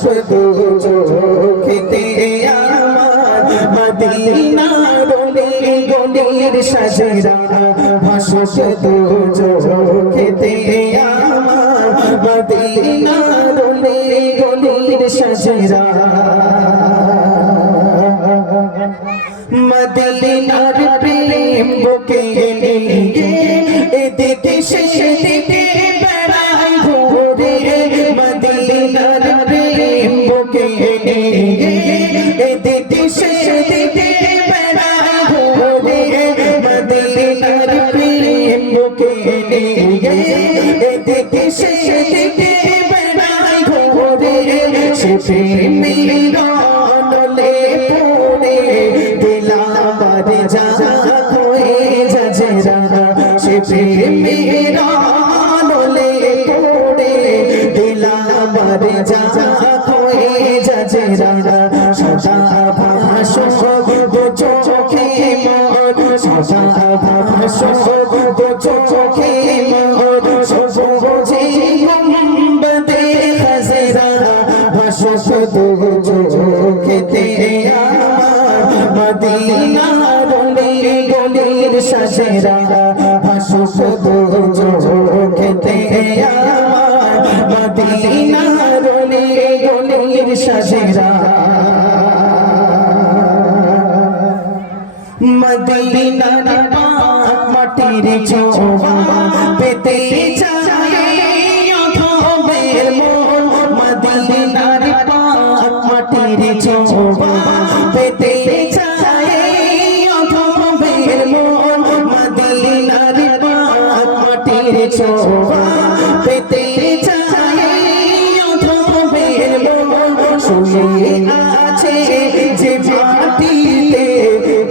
শুধু চোখেতে আমার মদিনা রোলে গলির সাজরা ভাসো শুধু চোখেতে আমার মদিনা রোলে গলির সাজরা মদিনার প্রেম বুকে এদিকে সেদিকে নিয়ে সে সেদিকে বেড়াই ঘুরে সে প্রেমের সাজরা ভাসো মন শুয়ে আছে যে মাটিতে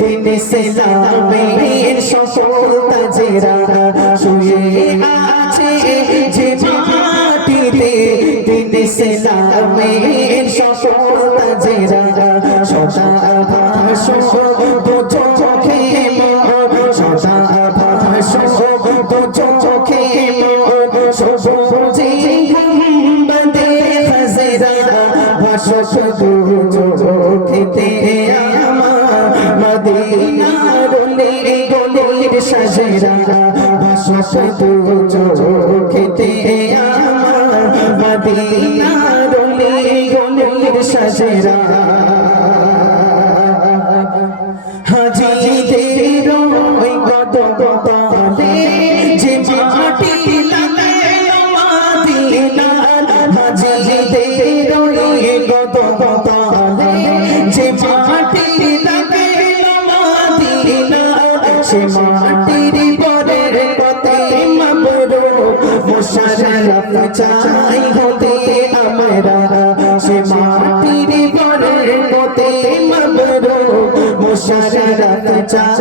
দিন সেলামের সফল তাজেরা শুয়ে আছে যে মাটিতে দিন সেলামের সফল তাজেরা সদা ভাসো দু চোখে মন সদা ভাসো দু চোখে সাজরা ভাসো শুধু চোখেতে আমার মদিনা রোলে গলির সাজরা। হাজিদের ওই কত কপালে যে মাটি লাগে মাদিনা হাজিদের ওই কত কপালে যে মাটি লাগে মাদিনা সে মাটির মুশারফ চাই হতে আমরা। সে মাটির পরে হতে মাবরো মুশারফ চাই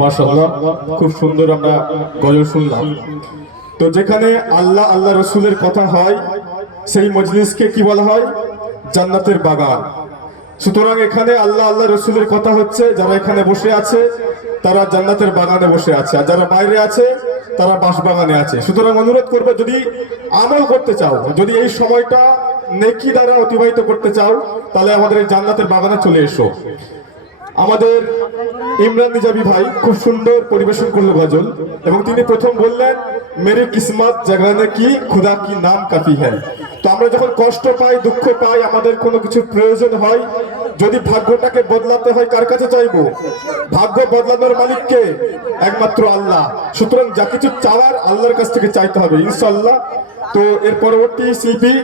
মাশাআল্লাহ, খুব সুন্দর আমরা গজল শুনলাম। তো যেখানে আল্লাহ আল্লাহ রসুলের কথা হয়, সেই মজলিসকে কি বলা হয়? জান্নাতের বাগান। সুতরাং এখানে আল্লাহ আল্লাহ রসুলের কথা হচ্ছে, যারা এখানে বসে আছে, তারা জান্নাতের বাগানে বসে আছে। আর যারা বাইরে আছে, তারা বাঁশ বাগানে আছে। সুতরাং অনুরোধ করবে, যদি আমল করতে চাও, যদি এই সময়টা নেকি দ্বারা অতিবাহিত করতে চাও, তাহলে আমাদের জান্নাতের বাগানে চলে এসো। আমাদের ইমরান নিজাবি ভাই খুব সুন্দর পরিবেশন করল গজল, এবং তিনি প্রথম বললেন, মেরে কিসমত, জাগানে কি, খুদা কি নাম কাফি হ্যাঁ তো আমরা যখন কষ্ট পাই, দুঃখ পাই, আমাদের কোনো কিছু প্রয়োজন হয়, যদি ভাগ্যটাকে বদলাতে হয়, কার কাছে চাইব? ভাগ্য বদলানোর মালিককে একমাত্র আল্লাহ। সুতরাং যা কিছু চাওয়ার আল্লাহর কাছ থেকে চাইতে হবে ইনশাল্লাহ তো এর পরবর্তী শিল্পী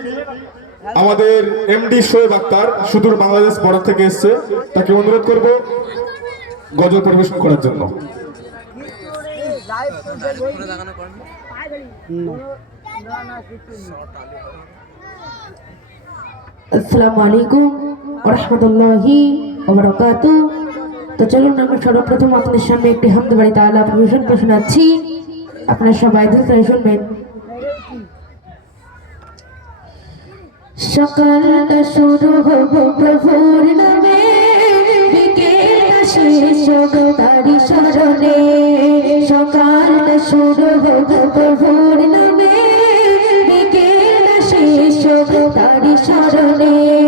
আমাদের এমডি শোয়েব আক্তার, সুদূর বাংলাদেশ বর্ডার থেকে এসছে। তাকে অনুরোধ করব গজল পরিবেশন করার জন্য। আসসালামু আলাইকুম রহমতুল্লাহি তো চলুন, আমরা সর্বপ্রথম আপনাদের সামনে একটি হামদ বাড়ি তাআলা পরিবেশন করে শোনাচ্ছি। আপনারা সবাই শুনবেন। সকালটা শুরু প্রভুর নামে। হোক তারি স্মরণে সকাল শুরু হোক প্রভুর নামে বিকেল শেষ তারি স্মরণে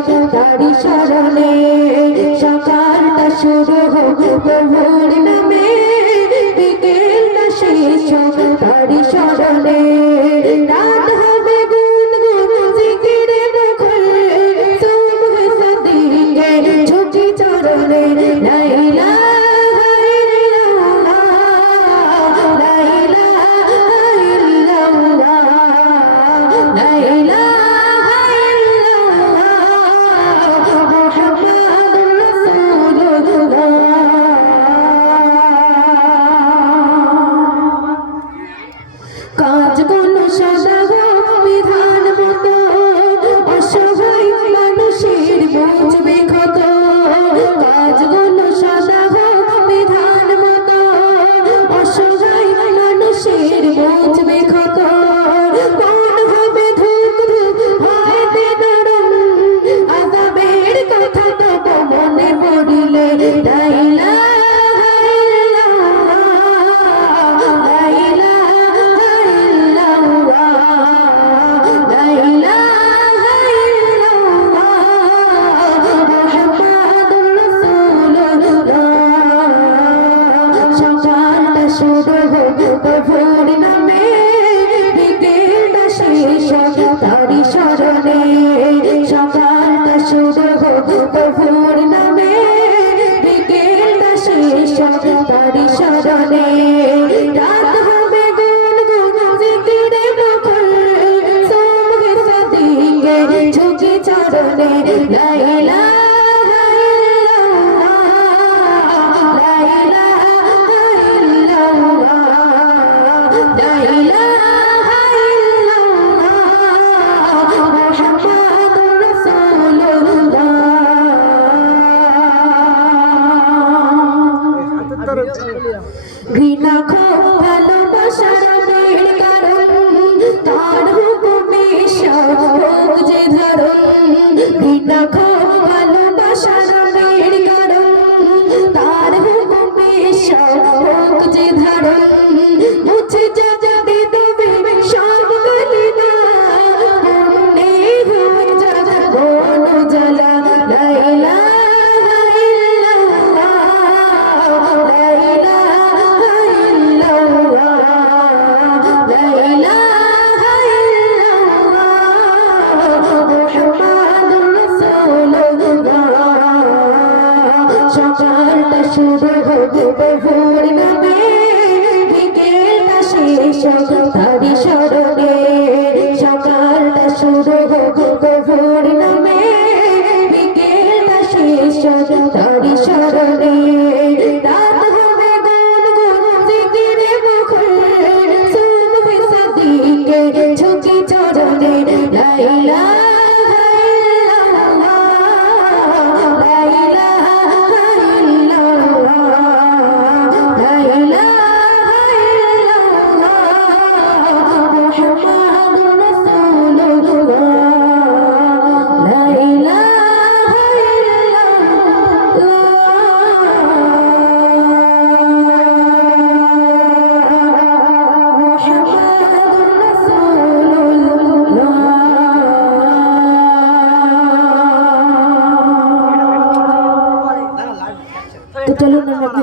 হোক তারি স্মরণে সকালটা শুরু হোক প্রভুর নামে কাজ সকালটা শুরু হোক প্রভুর নামে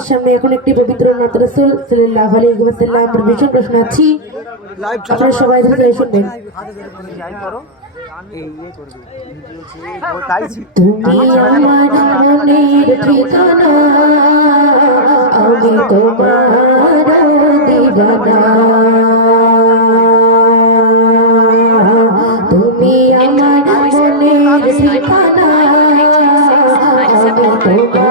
সামনে এখন একটি পবিত্র নাথ রসুল সাল্লাহ আলহিহাসাল্লাম ভীষণ প্রশ্ন আছি। সবাই ধরে শুনবেন। তুমি আমার মনের ঠিকানা আমি তোমার তুমি আমার মনের ঠিকানা, আমি তোমার